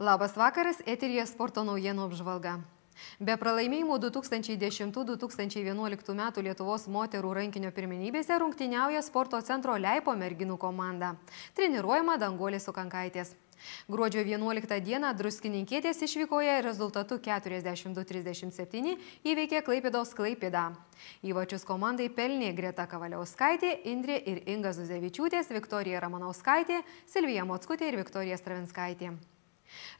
Labas vakaras, eteryje sporto naujienų apžvalga. Be pralaimėjimų 2010-2011 metų Lietuvos moterų rankinio pirmenybėse rungtyniauja sporto centro Leipo merginų komanda. Treniruojama Danguolės Sukankaitės. Gruodžio 11 dieną druskininkietės išvykoje rezultatu 42-37 įveikė Klaipėdos Klaipėdą. Įvačius komandai pelnė Greta Kavaliauskaitė, Indrė ir Inga Zuzevičiūtės, Viktorija Ramanauskaitė, Silvija Mockutė ir Viktorija Stravinskaitė.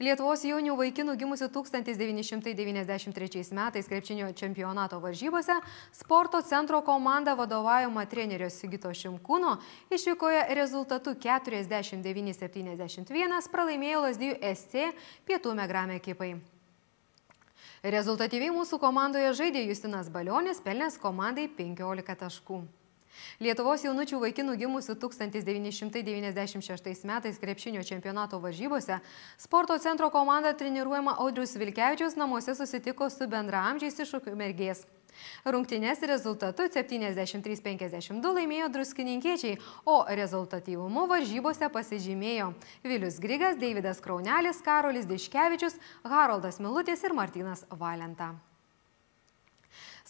Lietuvos jaunių vaikinų gimusių 1993 metais krepšinio čempionato varžybose sporto centro komanda vadovaujama trenerio Sigito Šimkūno išvykoje rezultatu 49-71 pralaimėjo Lazdijų SC Pietų Megrame ekipai. Rezultatyviai mūsų komandoje žaidė Justinas Balionis, pelnęs komandai 15 taškų. Lietuvos jaunučių vaikinų gimusių 1996 metais krepšinio čempionato varžybose sporto centro komanda treniruojama Audriaus Vilkevičiaus namuose susitiko su bendraamžiais iš Ukmergės. Rungtynės rezultatu 73-52 laimėjo druskininkiečiai, o rezultatyvumu varžybose pasižymėjo Vilius Grigas, Deividas Kraunelis, Karolis Diškevičius, Haroldas Milutis ir Martynas Valenta.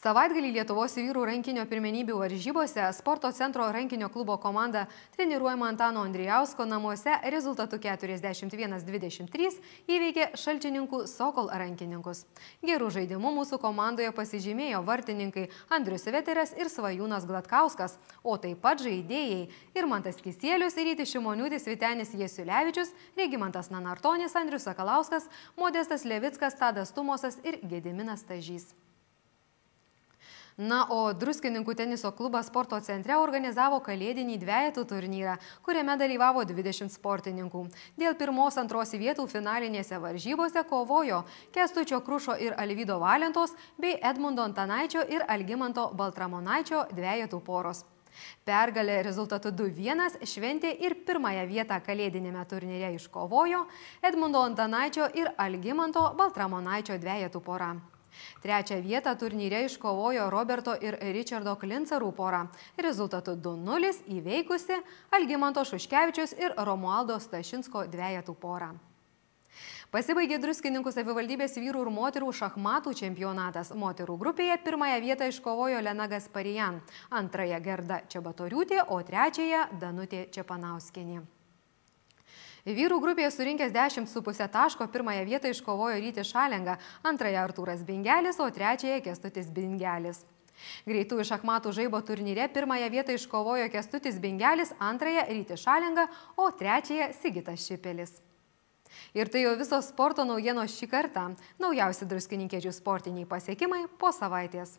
Savaitgalį Lietuvos vyrų rankinio pirmenybių varžybose sporto centro rankinio klubo komanda treniruojama Antano Andrijausko namuose rezultatu 41-23 įveikė Šalčininkų Sokol rankininkus. Gerų žaidimų mūsų komandoje pasižymėjo vartininkai Andrius Veteras ir Svajūnas Glatkauskas, o taip pat žaidėjai Irmantas Kisielius, Rytis Šimoniūtis, Vytenis Jasiulevičius, Regimantas Nanartonis, Andrius Sakalauskas, Modestas Levickas, Tadas Tumosas ir Gediminas Stažys. Na, o Druskininkų teniso klubas sporto centre organizavo kalėdinį dvejetų turnyrą, kuriame dalyvavo 20 sportininkų. Dėl pirmos-antros vietų finalinėse varžybose kovojo Kęstučio Krušo ir Alvydo Valentos bei Edmundo Antanaičio ir Algimanto Baltramonaičio dvejetų poros. Pergalę rezultatu 2-1 šventė ir pirmąją vietą kalėdinėme turnyre iškovojo Edmundo Antanaičio ir Algimanto Baltramonaičio dvejetų pora. Trečią vietą turnyre iškovojo Roberto ir Richardo Klincarų pora, rezultatu 2-0 įveikusi Algimanto Šuškevičius ir Romualdo Stašinsko dvejetų porą. Pasibaigė Druskininkų savivaldybės vyrų ir moterų šachmatų čempionatas. Moterų grupėje pirmąją vietą iškovojo Lena Gasparijan, antrąją Gerda Čebatoriūtė, o trečiąją Danutė Čepanauskienė. Vyrų grupėje surinkęs 10,5 taško pirmąją vietą iškovojo Rytis Šalenga, antrąją Artūras Bingelis, o trečiąją Kęstutis Bingelis. Greitųjų šachmatų žaibo turnyre pirmąją vietą iškovojo Kęstutis Bingelis, antrąją Rytis Šalenga, o trečiąją Sigitas Šipelis. Ir tai jau visos sporto naujienos šį kartą. Naujausi druskininkiečių sportiniai pasiekimai po savaitės.